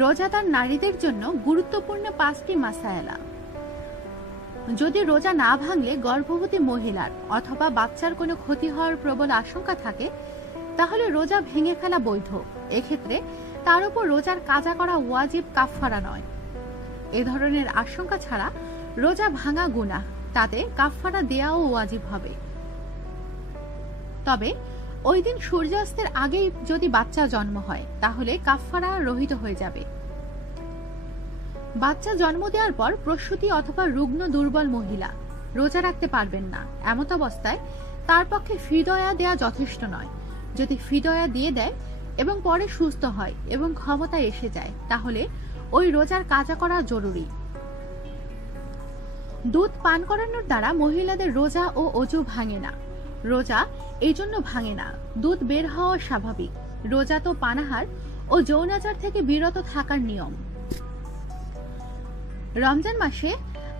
রোজাদার নারীদের জন্য গুরুত্বপূর্ণ 5টি মাসায়েলা। যদি রোজা না ভাঙলে গর্ভবতী মহিলার অথবা বাচ্চার কোনো ক্ষতি হওয়ার প্রবল আশঙ্কা থাকে তাহলে রোজা ভেঙে ফেলা বৈধ। এক্ষেত্রে তার উপর রোজার কাজা করা ওয়াজিব, কাফফারা নয়। এ ধরনের আশঙ্কা ছাড়া রোজা ভাঙা গুনাহ, তাতে কাফফারা দেওয়াও ওয়াজিব হবে। তবে ওই দিন সূর্যাস্তের আগেই যদি বাচ্চা জন্ম হয় তাহলে কাফফারা রহিত হয়ে যাবে। বাচ্চা জন্ম দেওয়ার পর প্রসূতি অথবা রুগ্ন দুর্বল মহিলা রোজা রাখতে পারবেন না। এমত অবস্থায় তার পক্ষে ফিদয়া দেয়া যথেষ্ট নয়। যদি ফিদয়া দিয়ে দেয় এবং পরে সুস্থ হয় এবং ক্ষমতা এসে যায় তাহলে ওই রোজার কাজা করা জরুরি। দুধ পান করানোর দ্বারা মহিলাদের রোজা ও অজু ভাঙে না। রোজা এই জন্য ভাঙে না, দুধ বের হওয়া স্বাভাবিক। রোজা তো পানাহার ও যৌনাচার থেকে বিরত থাকার নিয়ম। রমজান মাসে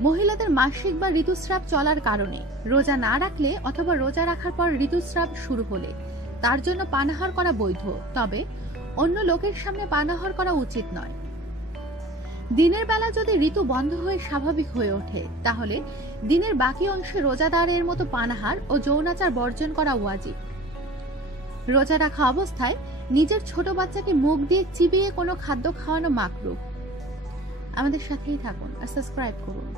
মহিলাদের মাসিক বা ঋতুস্রাব চলার কারণে রোজা না রাখলে অথবা রোজা রাখার পর ঋতুস্রাব শুরু হলে তার জন্য পানাহার করা বৈধ, তবে অন্য লোকের সামনে পানাহার করা উচিত নয়। দিনের বেলা যদি ঋতু বন্ধ হয়ে স্বাভাবিক হয়ে ওঠে তাহলে দিনের বাকি অংশে রোজাদারের মতো পানাহার ও যৌনাচার বর্জন করা ওয়াজিব। রোজা রাখা অবস্থায় নিজের ছোট বাচ্চাকে মুখ দিয়ে চিবিয়ে কোনো খাদ্য খাওয়ানো মাকরুহ। আমাদের সাথেই থাকুন আর সাবস্ক্রাইব করুন।